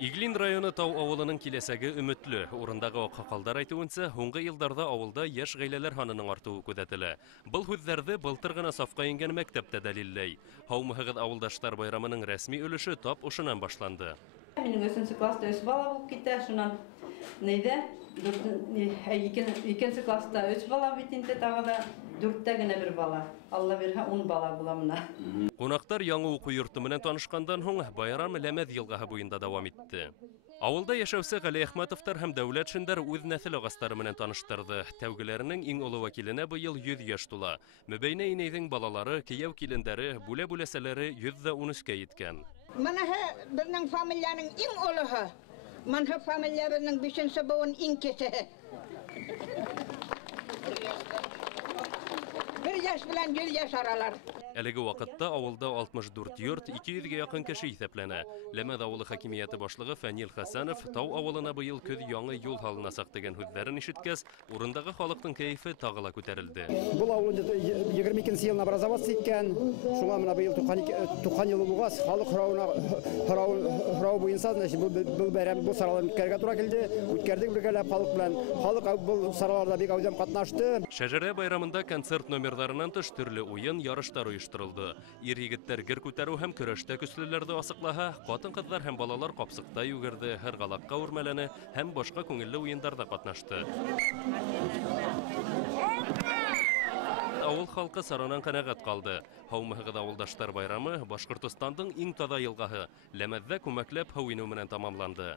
Иглин районы Тау авылының киләсәге өметле. Урындагы аксакалдар әйтүенчә, һуңгы елларда авылда яшь гаиләләр санының артуы күзәтелә. Был һүзләрне былтыр гына сафка ингән мәктәптә дәлилләй. Һаумыһыгыз авылдаштар байрамының рәсми өлеше тап ошынан башланды. Минем 3 класста 3 бала булып китә, шуннан нидә? 2 класста 3 бала бит инде, тагы да 4тә генә бер бала. Алла бирһә 10 бала була мына. Кунактар яңа уку йорты менән танышкандан һуң байрам Ләмәд елгаһы буенда дәвам итте. Авылда яшәүче Гали Әхмәтовтар һәм Дәүләт Шиндар үз нәсел агастары менән таныштырды. Тәүгеләренең иң олы вәкиленә быел 100 яшь тула. Мөбәйнә инәйнең балалары, кияү килендәре, бүлә-бүләсәләре 113-кә еткән. Менә безнең фамилияның иң олыһы. Менә фамилиябызның 5нче буын иң кечеһе. 1 яшь белән 100 яшь аралар. Әлеге вакытта авылда 64 йорт, 200-гә якын кеше исәпләнә. Ләмәд авылы хакимияте башлыгы Фәнил Хәсәнов Тау авылына быел көз яңа юл салынасак дигән һүзләрен ишеткәс, урындагы халыкның кәефе тагы ла күтәрелде. Бұл авылда 22 елына образоваться иткән. Шуңа менә быел туган елы булгас, халык һорау буенча, бұл бәйрәм бу сараларны үткәргә туры килде. Үткәрдек бергәләп халык белән. Халык бу сараларда бик әүдәм катнашты. Шәҗәрә байрамында концерт номерларынан тыш төрле уен, ярыштар оештырылды. Ир-егетләр гер күтәрү һәм көрәштә көчлеләрне асыклаһа, хатын-кызлар һәм балалар капсыкта югерде, һәргалакка үрмәләне һәм башка күңелле уеннарда катнашты. Авыл халкы саранан канәгать калды. Һаумыһыгыз авылдаштар байрамы Башкортостандың иң таза елгаһы Ләмәддә күмәкләп һау инү менән тамамланды.